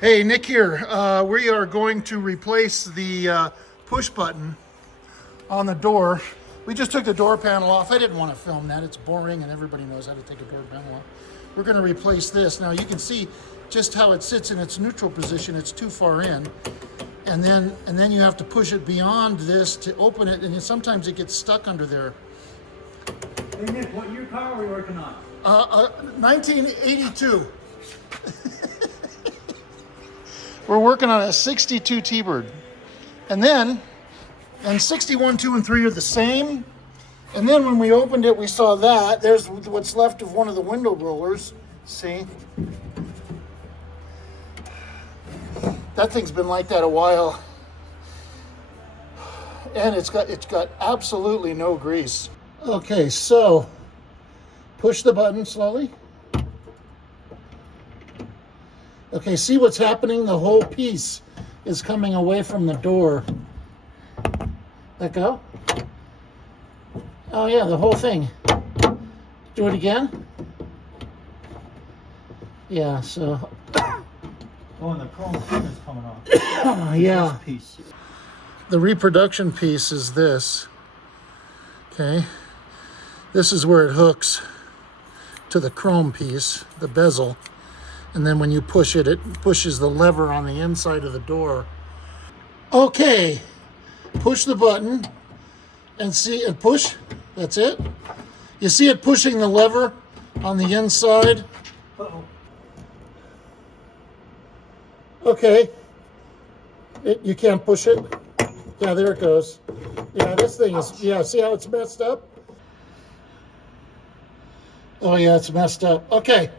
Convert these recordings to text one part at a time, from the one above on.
Hey, Nick here. We are going to replace the push button on the door. We just took the door panel off. I didn't want to film that. It's boring and everybody knows how to take a door panel off. We're going to replace this. Now you can see just how it sits in its neutral position. It's too far in. And then you have to push it beyond this to open it, and then sometimes it gets stuck under there. Hey Nick, what year car are we working on? 1982. We're working on a 62 T-Bird. And 61, 2, and 3 are the same. And then when we opened it, we saw that. There's what's left of one of the window rollers. See? That thing's been like that a while. And it's got absolutely no grease. Okay, so push the button slowly. Okay, see what's happening? The whole piece is coming away from the door. Let go. Oh yeah, the whole thing. Do it again. Yeah, so. Oh, and the chrome pin is coming off. Yeah. This piece. The reproduction piece is this. Okay. This is where it hooks to the chrome piece, the bezel. And then when you push it, it pushes the lever on the inside of the door. Okay, push the button and see, and push, that's it. You see it pushing the lever on the inside? Uh-oh. Okay, you can't push it? Yeah, there it goes. Yeah, this thing is, yeah, see how it's messed up? Oh yeah, it's messed up. Okay.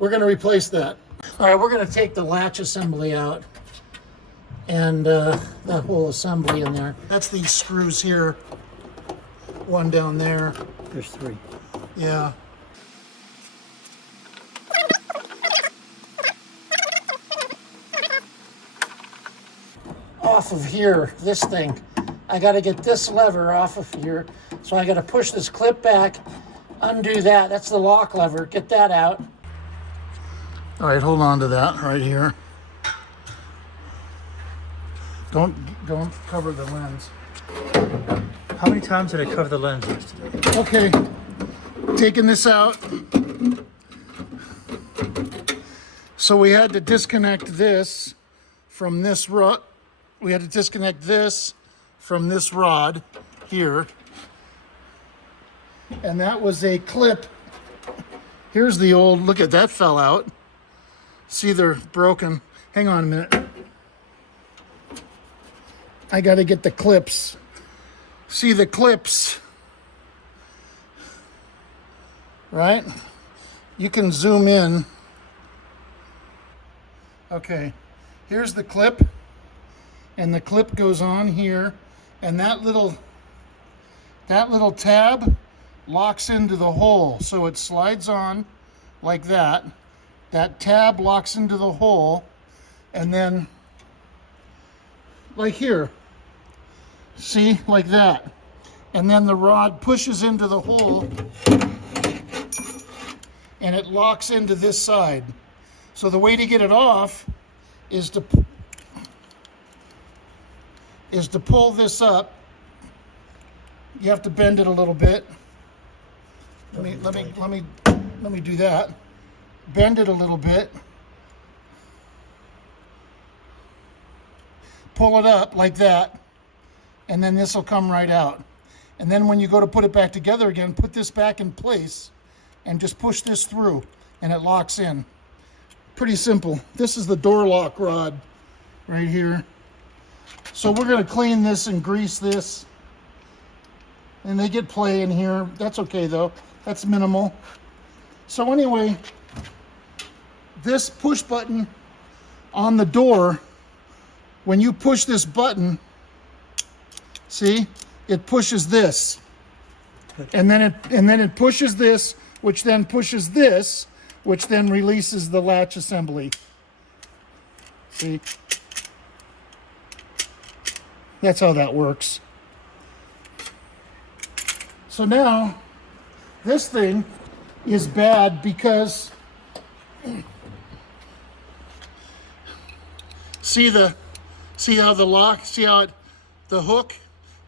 We're going to replace that. All right, we're going to take the latch assembly out and that whole assembly in there. That's these screws here. One down there. There's 3. Yeah. Off of here, this thing. I got to get this lever off of here. So I got to push this clip back, undo that. That's the lock lever. Get that out. All right, hold on to that right here. Don't cover the lens. How many times did I cover the lens yesterday? Okay, taking this out. So we had to disconnect this from this rod. We had to disconnect this from this rod here. And that was a clip. Here's the old, look at that fell out. See, they're broken. Hang on a minute. I got to get the clips. See the clips, right? You can zoom in. Okay, here's the clip, and the clip goes on here, and that little tab locks into the hole, so it slides on like that. That tab locks into the hole, and then like here, see, like that. And then the rod pushes into the hole and it locks into this side. So the way to get it off is to pull this up. You have to bend it a little bit. Let me do that. Bend it a little bit. Pull it up like that, and then this will come right out. And then when you go to put it back together again, put this back in place and just push this through and it locks in. Pretty simple. This is the door lock rod right here. So we're going to clean this and grease this. And they get play in here. That's okay though. That's minimal. So anyway, this push button on the door, when you push this button, see, it pushes this, and then it pushes this, which then pushes this, which then releases the latch assembly. See, that's how that works. So now this thing is bad because See how the lock, see how the hook,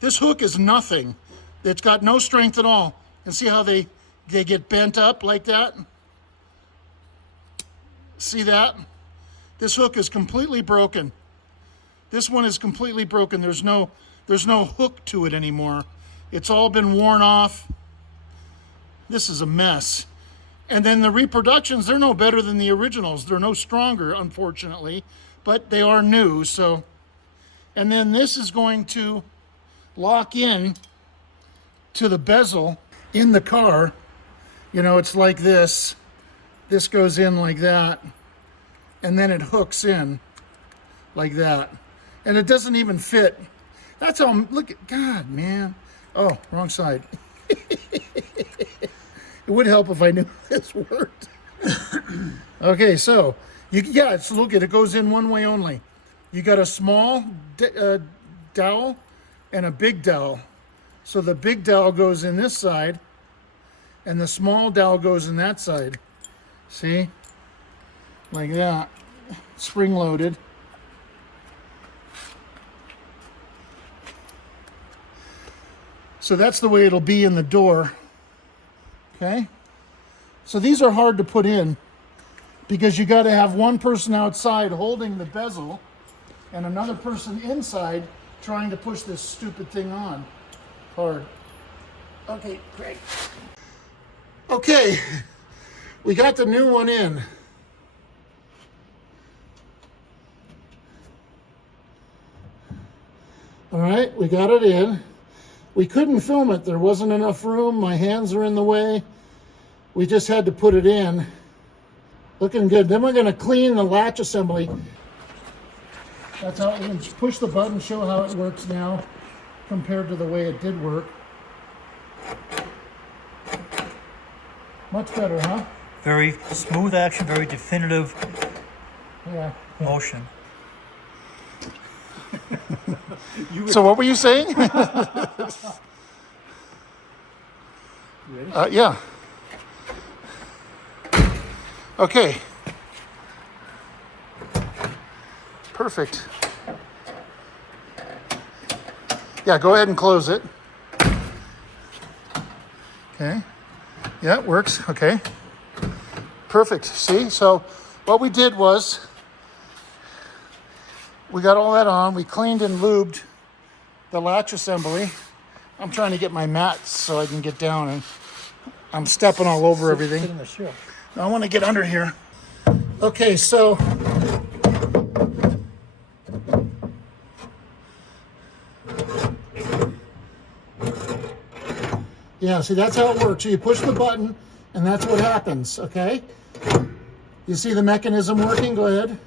this hook is nothing. It's got no strength at all. And see how they get bent up like that? See that? This hook is completely broken. This one is completely broken. There's no hook to it anymore. It's all been worn off. This is a mess. And then the reproductions, they're no better than the originals. They're no stronger, unfortunately, but they are new, so. And then this is going to lock in to the bezel in the car. You know, it's like this. This goes in like that, and then it hooks in like that. And it doesn't even fit. That's how, look at, God, man. Oh, wrong side. It would help if I knew this worked. Okay, so, it's, look at it, goes in one way only. You got a small dowel and a big dowel. So the big dowel goes in this side, and the small dowel goes in that side. See? Like that. Spring loaded. So that's the way it'll be in the door. Okay? So these are hard to put in because you got to have one person outside holding the bezel and another person inside trying to push this stupid thing on. Hard. Okay, great. Okay, we got the new one in. All right, we got it in. We couldn't film it. There wasn't enough room. My hands are in the way. We just had to put it in. Looking good. Then we're going to clean the latch assembly. That's how we can push the button, show how it works now compared to the way it did work. Much better, huh? Very smooth action, very definitive Yeah. motion. So what were you saying? Yeah. Okay. Perfect. Yeah, go ahead and close it. Okay. Yeah, it works. Okay. Perfect. See? So what we did was we got all that on. We cleaned and lubed the latch assembly. I'm trying to get my mats so I can get down, and I'm stepping all over everything. Sit in the shoe. I want to get under here. Okay, so yeah, see, that's how it works. So you push the button and that's what happens, okay? You see the mechanism working? Go ahead.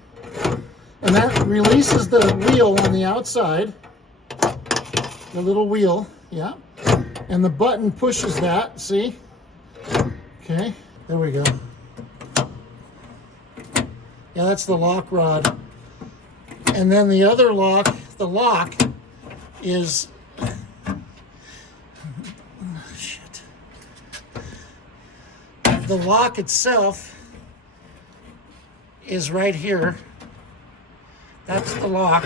And that releases the wheel on the outside, the little wheel, yeah. And the button pushes that, see? Okay, there we go. Yeah, that's the lock rod. And then the other lock, the lock is, shit. The lock itself is right here. That's the lock.